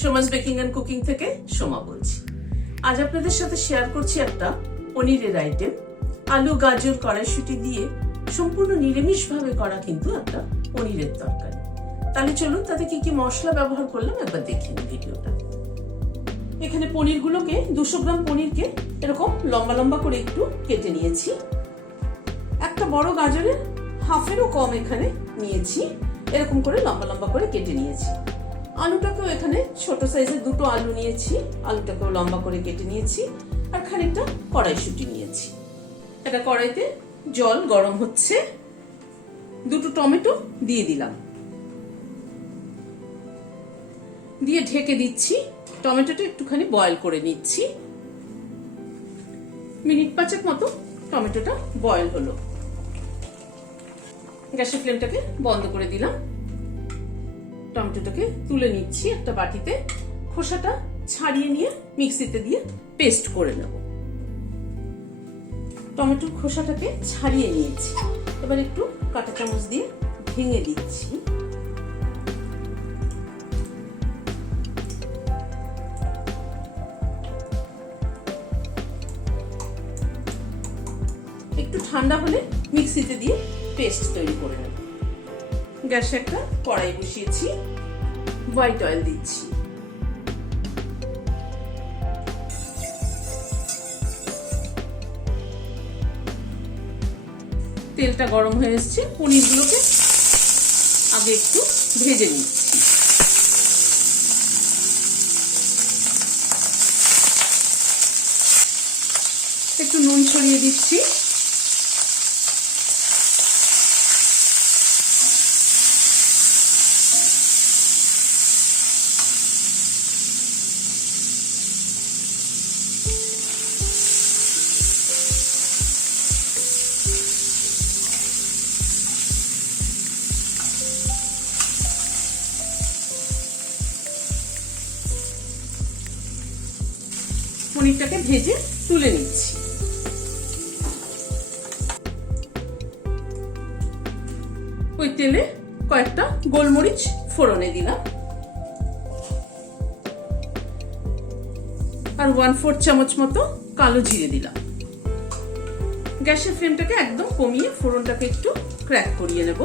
Soma's baking and cooking থেকে সোমা বলছি। আজ আপনাদের সাথে শেয়ার করছি একটা পনিরের আইটেম। আলু, গাজর, কড়াইশুঁটি দিয়ে সম্পূর্ণ নিরামিষ ভাবে করা কিন্তু একটা পনিরের তরকারি। তাহলে চলুন তাতে কি কি মশলা ব্যবহার করলাম একবার দেখে নিন ভিডিওটা। এখানে পনিরগুলোকে 200 গ্রাম পনিরকে এরকম লম্বা লম্বা করে একটু কেটে নিয়েছি। একটা বড় গাজরের হাফেরও কম এখানে নিয়েছি, এরকম করে লম্বা লম্বা করে কেটে নিয়েছি। আলুটাকেও এখানে ছোট সাইজের দুটো আলু নিয়েছি, আলুটাকেও লম্বা করে কেটে নিয়েছি। আর খানিকটা কড়াইশুঁটি নিয়েছি। এটা কড়াইতে জল গরম হচ্ছে, দুটো টমেটো দিয়ে দিলাম, দিয়ে ঢেকে দিচ্ছি। টমেটোটা একটুখানি বয়েল করে নিচ্ছি। মিনিট 5 মতো টমেটোটা বয়েল হলো। গ্যাসের ফ্লেমটাকে বন্ধ করে দিলাম। টমেটোটাকে তুলে নিচ্ছি একটা বাটিতে। খোসাটা ছাড়িয়ে নিয়ে মিক্সিতে দিয়ে পেস্ট করে নেব। টমেটোর খোসাটাকে ছাড়িয়ে নিয়েছি, এবার একটু কাঁটা চামচ দিয়ে ভেঙে দিচ্ছি। একটু ঠান্ডা হলে মিক্সিতে দিয়ে পেস্ট তৈরি করে নেব। গ্যাসে একটা কড়াই বসিয়েছি, হোয়াইট অয়েল দিচ্ছি। তেলটা গরম হয়ে এসছে, পনিরগুলোকে আগে একটু ভেজে নিচ্ছি। একটু নুন ছড়িয়ে দিচ্ছি। পনিরটাকে ভেজে তুলে নিচ্ছি। ওই তেলে কয়েকটা গোলমরিচ ফোড়নে দিলাম, আর 1/4 চামচ মতো কালো জিরে দিলাম। গ্যাসের ফ্লেমটাকে একদম কমিয়ে ফোড়নটাকে একটু ক্র্যাক করিয়ে নেব।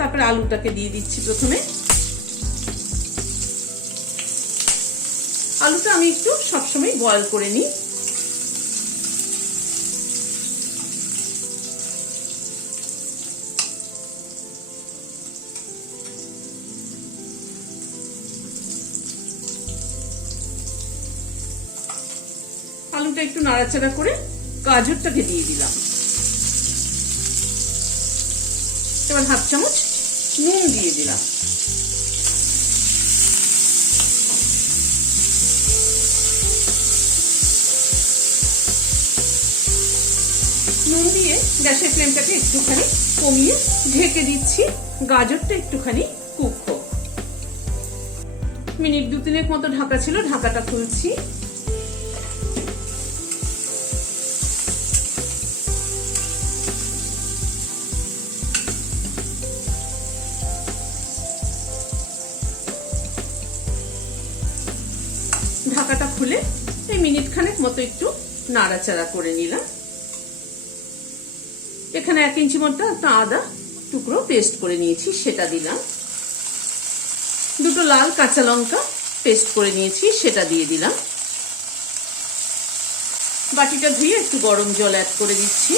তারপরে আলুটাকে দিয়ে দিচ্ছি প্রথমে। আলুটা আমি একটু সবসময় বয়েল করে নিই। আলুটা একটু নাড়াচাড়া করে গাজরটাকে দিয়ে দিলাম। এবার 1/2 চামচ নুন দিয়ে দিলাম। নুন দিয়ে গ্যাসের ফ্লেমটাকে একটুখানি কমিয়ে ঢেকে দিচ্ছি। গাজরটা একটুখানি কুক হোক। মিনিট 2-3 মতো ঢাকা ছিল, ঢাকাটা খুলছি। ঢাকাটা খুলে এই মিনিট খানেক মতো একটু নাড়াচাড়া করে নিলাম। এখানে 1 ইঞ্চি মতো একটা আদা টুকরো পেস্ট করে নিয়েছি, সেটা দিলাম। দুটো লাল কাঁচা লঙ্কা পেস্ট করে নিয়েছি, সেটা দিয়ে দিলাম। বাটিটা ধুয়ে একটু গরম জল অ্যাড করে দিচ্ছি।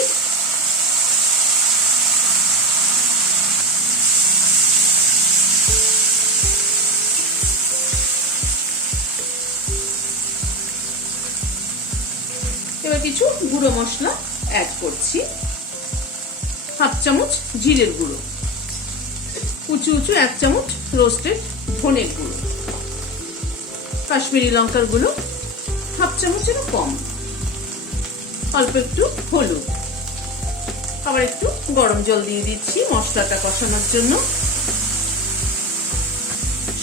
এবার কিছু গুঁড়ো মশলা অ্যাড করছি। 1/2 চামচ জিরের গুঁড়ো, উঁচু 1 চামচ রোস্টেড ধনের গুঁড়ো, কাশ্মীরি লঙ্কার গুঁড়ো 1/2 চামচেরও কম, অল্প একটু হলুদ। আবার একটু গরম জল দিয়ে দিচ্ছি মশলাটা কষানোর জন্য।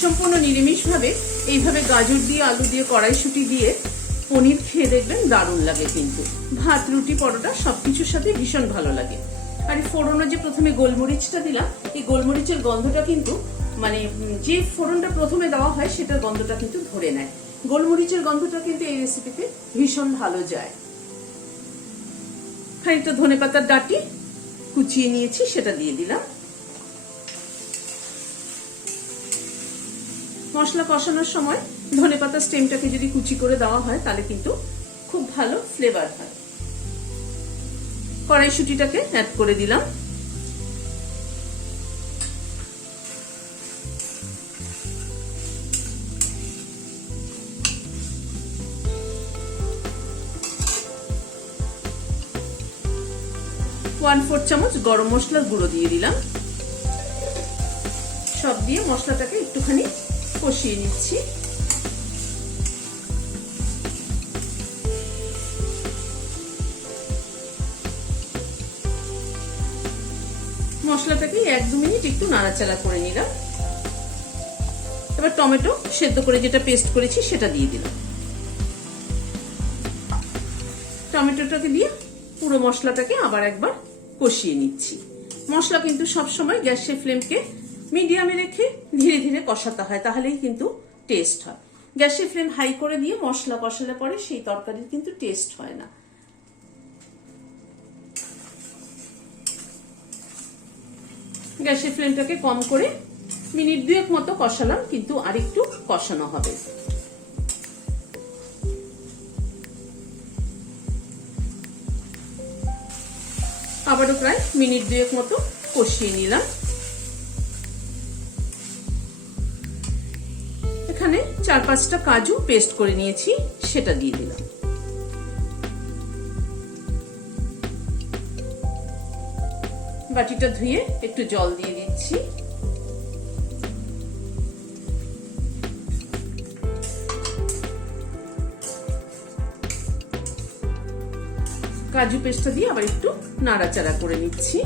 সম্পূর্ণ নিরামিষ ভাবে এইভাবে গাজর দিয়ে, আলু দিয়ে, কড়াইশুঁটি দিয়ে পনির খেয়ে দেখবেন দারুণ লাগে। কিন্তু ভাত, রুটি, পরোটা সবকিছুর সাথে ভীষণ ভালো লাগে। আর ফোড়নে যে প্রথমে গোলমরিচটা দিলাম, এই গোলমরিচের গন্ধটা কিন্তু মানে যে ফোড়নটা প্রথমে দেওয়া হয় সেটার গন্ধটা কিন্তু ধরে নেয়। গোলমরিচের গন্ধটা কিন্তু এই রেসিপিতে ভীষণ ভালো যায়। খানিকটা ধনেপাতার ডাঁটি কুচিয়ে নিয়েছি, সেটা দিয়ে দিলাম। মশলা কষানোর সময় ধনেপাতার স্টেমটাকে যদি কুচি করে দেওয়া হয় তাহলে কিন্তু খুব ভালো ফ্লেভার হয়। কড়াইশুঁটিটাকে অ্যাড করে দিলাম। ওয়ান 4 চামচ গরম মশলার গুঁড়ো দিয়ে দিলাম। সব দিয়ে মশলাটাকে একটুখানি কষিয়ে নিচ্ছি। মশলাটাকে 1-2 মিনিট একটু নাড়াচাড়া করে নিলাম। এবার টমেটো সেদ্ধ করে যেটা পেস্ট করেছি সেটা দিয়ে দিলাম। টমেটোটাকে দিয়ে পুরো মশলাটাকে আবার একবার কষিয়ে নিচ্ছি। মশলা কিন্তু সবসময় গ্যাসের ফ্লেমকে মিডিয়ামে রেখে ধীরে ধীরে কষাতে হয়, তাহলেই কিন্তু টেস্ট হয়। গ্যাসের ফ্লেম হাই করে দিয়ে মশলা কষালে পরে সেই তরকারির কিন্তু টেস্ট হয় না। গ্যাসের ফ্লেমটাকে কম করে মিনিট 2 মতো কষালাম, কিন্তু আরেকটু কষানো হবে। আবারও প্রায় মিনিট 2 মতো কষিয়ে নিলাম। এখানে 4-5টা কাজু পেস্ট করে নিয়েছি, সেটা দিয়ে দিলাম। বাটিটা ধুয়ে একটু জল দিয়ে দিচ্ছি। কাজু পেস্টটা দিয়ে আবার একটু নাড়াচাড়া করে নিচ্ছি।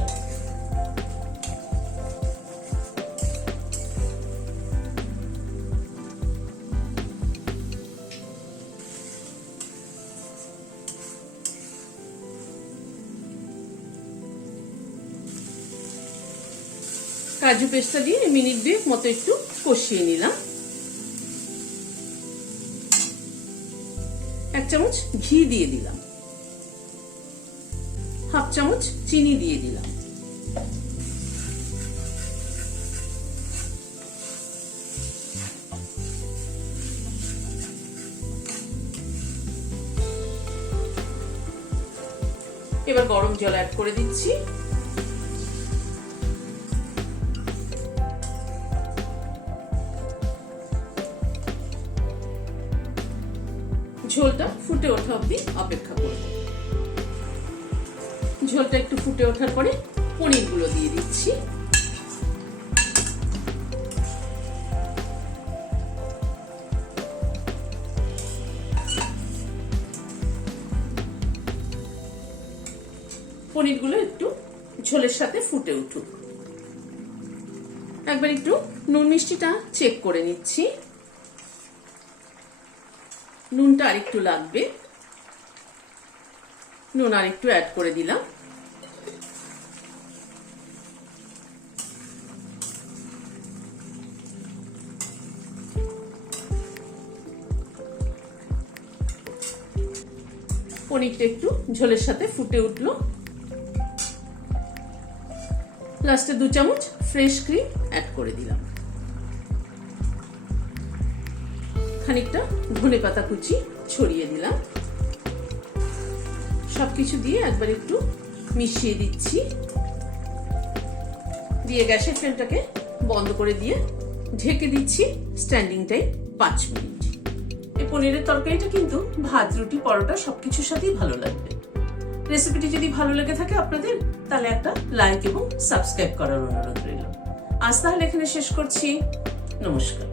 কাজু পেস্টটা দিয়ে মিনিট 2 মতো একটু কষিয়ে নিলাম। 1 চামচ ঘি দিয়ে দিলাম। 1/2 চামচ চিনি দিয়ে দিলাম। এবার গরম জল অ্যাড করে দিচ্ছি। ঝোলটা ফুটে ওঠা অবধি অপেক্ষা করব। ঝোলটা একটু ফুটে ওঠার পরে পনিরগুলো দিয়ে দিচ্ছি। পনিরগুলো একটু ঝোলের সাথে ফুটে উঠুক। একবার একটু নুন মিষ্টিটা চেক করে নিচ্ছি। নুনটা আরেকটু লাগবে, নুন আরেকটু অ্যাড করে দিলাম। পনিরটা একটু ঝোলের সাথে ফুটে উঠলো। লাস্টে 2 চামচ ফ্রেশ ক্রিম অ্যাড করে দিলাম। খানিকটা ধনেপাতা কুচি ছড়িয়ে দিলাম। সবকিছু দিয়ে একবার একটু মিশিয়ে দিচ্ছি। দিয়ে গ্যাসের ফ্লেমটাকে বন্ধ করে দিয়ে ঢেকে দিচ্ছি স্ট্যান্ডিং টাইম 5 মিনিট। এই পনিরের তরকারিটা কিন্তু ভাত, রুটি, পরোটা সবকিছুর সাথেই ভালো লাগবে। রেসিপিটি যদি ভালো লেগে থাকে আপনাদের, তাহলে একটা লাইক এবং সাবস্ক্রাইব করার অনুরোধ রইল। আজ তাহলে এখানে শেষ করছি। নমস্কার।